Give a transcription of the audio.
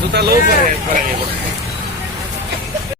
Tú louco é para, ele.